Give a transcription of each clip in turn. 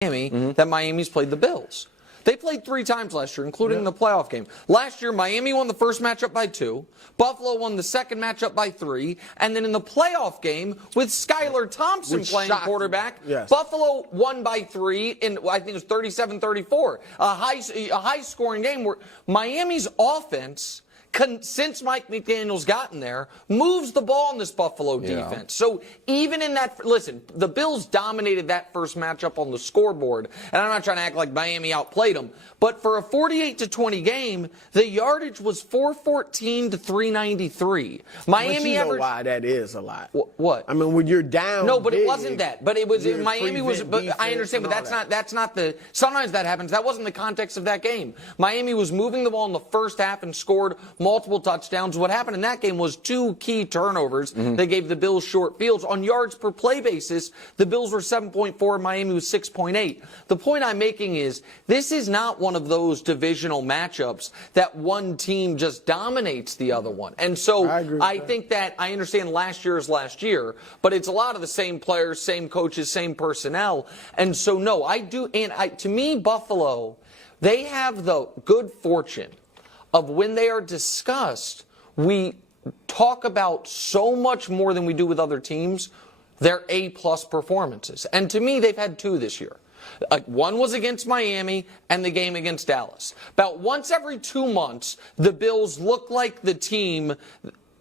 Miami that Miami's played the Bills. They played 3 times last year, including the playoff game. Last year, Miami won the first matchup by 2. Buffalo won the second matchup by 3. And then in the playoff game, with Skylar Thompson playing quarterback, Buffalo won by 3 in, I think it was 37-34. A high-scoring game where Miami's offense, since Mike McDaniel's gotten there, moves the ball in this Buffalo defense. So even in that, listen, the Bills dominated that first matchup on the scoreboard, and I'm not trying to act like Miami outplayed them, but for a 48-20 game, the yardage was 414 to 393. Miami but you know why that is a lot. What? I mean, when you're down. No, but it wasn't that. But it was Miami was. But I understand, but that's not the. Sometimes that happens. That wasn't the context of that game. Miami was moving the ball in the first half and scored multiple touchdowns. What happened in that game was 2 key turnovers. They gave the Bills short fields. On yards per play basis, the Bills were 7.4, Miami was 6.8. The point I'm making is this is not one of those divisional matchups that one team just dominates the other one. And so I think that I understand last year is last year, but it's a lot of the same players, same coaches, same personnel. And so, no, I do. And to me, Buffalo, they have the good fortune of when they are discussed, we talk about so much more than we do with other teams, their A-plus performances. And to me, they've had 2 this year. One was against Miami and the game against Dallas. About once every 2 months, the Bills look like the team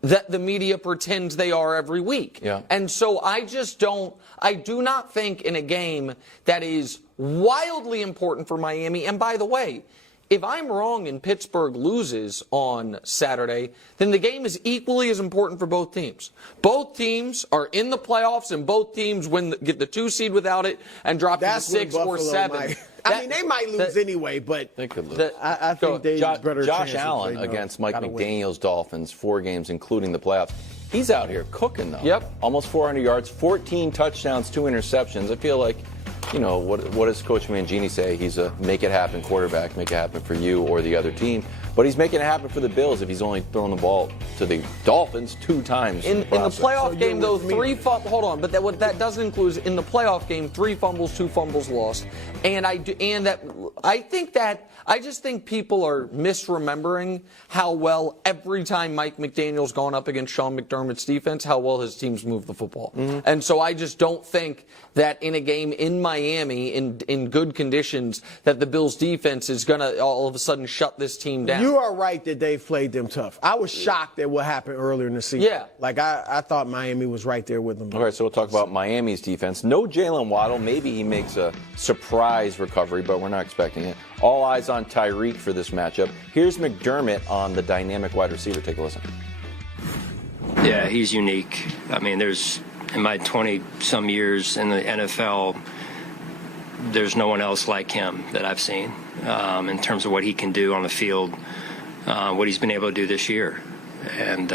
that the media pretends they are every week. And so I do not think in a game that is wildly important for Miami, and by the way, if I'm wrong and Pittsburgh loses on Saturday, then the game is equally as important for both teams. Both teams are in the playoffs, and both teams get the 2 seed without it and drop to the 6 or 7. I mean, they might lose anyway, but they could lose. I think they better. Josh Allen against Mike McDaniel's Dolphins, 4 games, including the playoffs. He's out here cooking, though. Almost 400 yards, 14 touchdowns, 2 interceptions. I feel like, you know, what does Coach Mangini say? He's a make-it-happen quarterback, make it happen for you or the other team. But he's making it happen for the Bills if he's only throwing the ball to the Dolphins 2 times. In the playoff game, though, 3 fumbles. Hold on, but what that doesn't include is in the playoff game, 3 fumbles, 2 fumbles lost. I just think people are misremembering how well every time Mike McDaniel's gone up against Sean McDermott's defense, how well his teams move the football. And so I just don't think that in a game in Miami, in good conditions, that the Bills' defense is going to all of a sudden shut this team down. You are right that they played them tough. I was shocked at what happened earlier in the season. Like, I thought Miami was right there with them. All right, so we'll talk about Miami's defense. No Jalen Waddle. Maybe he makes a surprise recovery, but we're not expecting it. All eyes on Tyreek for this matchup. Here's McDermott on the dynamic wide receiver. Take a listen. Yeah, he's unique. I mean, in my 20-some years in the NFL, there's no one else like him that I've seen in terms of what he can do on the field, what he's been able to do this year. And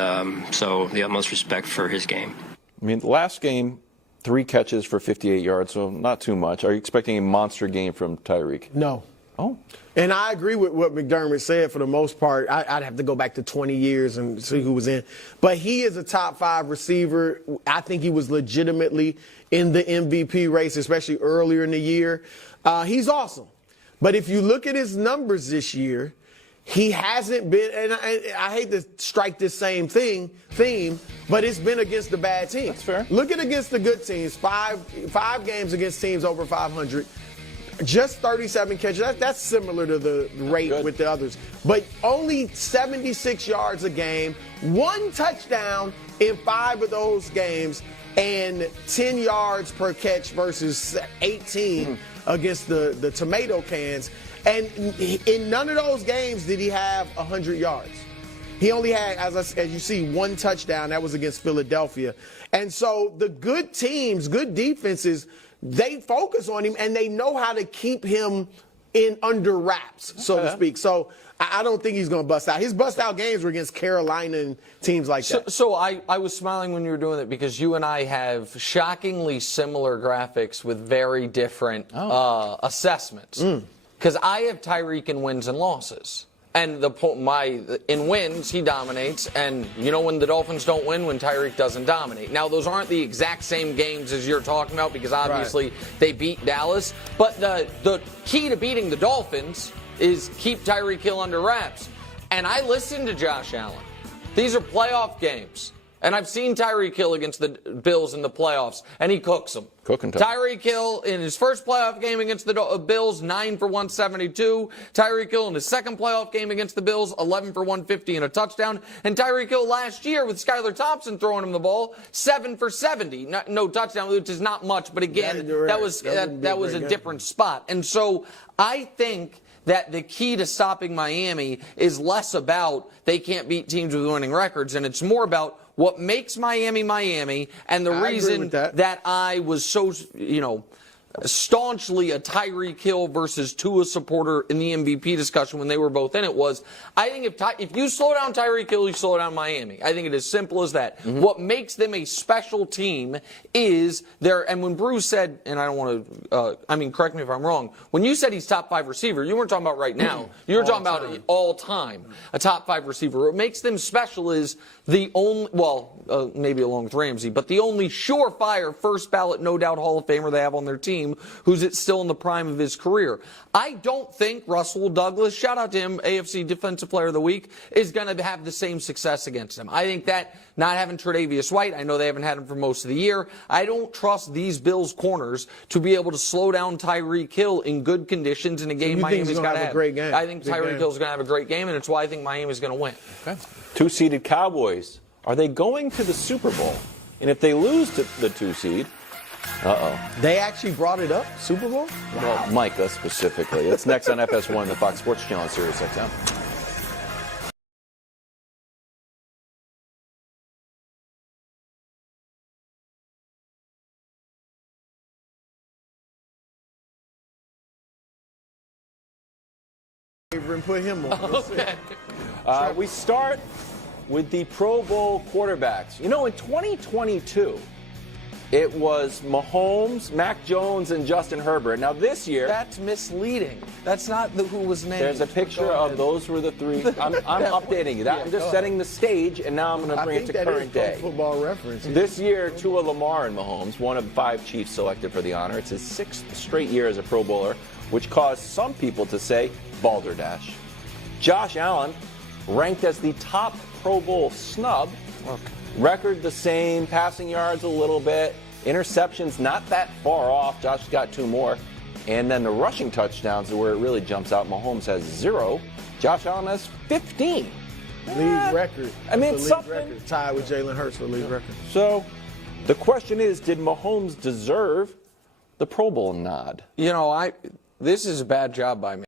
so the utmost respect for his game. I mean, the last game, 3 catches for 58 yards, so not too much. Are you expecting a monster game from Tyreek? No. Oh. And I agree with what McDermott said for the most part. I'd have to go back to 20 years and see who was in. But he is a top 5 receiver. I think he was legitimately in the MVP race, especially earlier in the year. He's awesome. But if you look at his numbers this year, he hasn't been, and I hate to strike this same theme, but it's been against the bad teams. That's fair. Look at against the good teams. Five games against teams over 500. Just 37 catches. That's similar to the rate with the others. But only 76 yards a game, 1 touchdown in 5 of those games, and 10 yards per catch versus 18 against the tomato cans. And in none of those games did he have 100 yards. He only had, as you see, 1 touchdown. That was against Philadelphia. And so the good teams, good defenses, they focus on him, and they know how to keep him in under wraps, so to speak. So I don't think he's going to bust out. His bust-out games were against Carolina and teams like that. So I was smiling when you were doing it because you and I have shockingly similar graphics with very different assessments. Because I have Tyreek in wins and losses. And in wins, he dominates. And you know when the Dolphins don't win? When Tyreek doesn't dominate. Now, those aren't the exact same games as you're talking about because obviously they beat Dallas. But the key to beating the Dolphins is keep Tyreek Hill under wraps. And I listened to Josh Allen. These are playoff games. And I've seen Tyreek Hill against the Bills in the playoffs, and he cooks them. Tyreek Hill in his first playoff game against the Bills, 9 for 172. Tyreek Hill in his second playoff game against the Bills, 11 for 150 and a touchdown. And Tyreek Hill last year with Skylar Thompson throwing him the ball, 7 for 70. No touchdown, which is not much, but again, that was a different spot. And so I think that the key to stopping Miami is less about they can't beat teams with winning records, and it's more about what makes Miami Miami, and the reason that I was so, staunchly a Tyreek Hill versus Tua supporter in the MVP discussion when they were both in it was, I think if you slow down Tyreek Hill, you slow down Miami. I think it is simple as that. Mm-hmm. What makes them a special team is and when Bruce said, and I don't want to, correct me if I'm wrong, when you said he's top 5 receiver, you weren't talking about right now. You were talking about all time, a top 5 receiver. What makes them special is the only, maybe along with Ramsey, but the only surefire first ballot, no doubt Hall of Famer they have on their team who's still in the prime of his career. I don't think Russell Douglas, shout out to him, AFC Defensive Player of the Week, is going to have the same success against him. I think that not having Tre'Davious White, I know they haven't had him for most of the year. I don't trust these Bills corners to be able to slow down Tyreek Hill in good conditions in a game Miami's got to have. Great game. I think Tyreek Hill's going to have a great game, and it's why I think Miami's going to win. Okay. 2-seeded Cowboys. Are they going to the Super Bowl? And if they lose to the 2-seed, they actually brought it up, Super Bowl? Wow. Well, Micah specifically. It's next on FS1, the Fox Sports Channel, Sirius XM. And put him on. Okay. We start with the Pro Bowl quarterbacks. In 2022, it was Mahomes, Mac Jones, and Justin Herbert. Now this year, that's misleading. That's not who was named. There's a picture of those were the 3. I'm updating you. I'm just setting the stage, and now I'm going to bring it to current day. Football Reference. This year, Tua, Lamar, and Mahomes, one of 5 Chiefs selected for the honor. It's his 6th straight year as a Pro Bowler, which caused some people to say balderdash. Josh Allen, ranked as the top Pro Bowl snub. Record the same, passing yards a little bit, interceptions not that far off. Josh got 2 more. And then the rushing touchdowns are where it really jumps out. Mahomes has 0. Josh Allen has 15. League record. It's something. Record. Tied with Jalen Hurts for league record. So the question is, did Mahomes deserve the Pro Bowl nod? This is a bad job by me.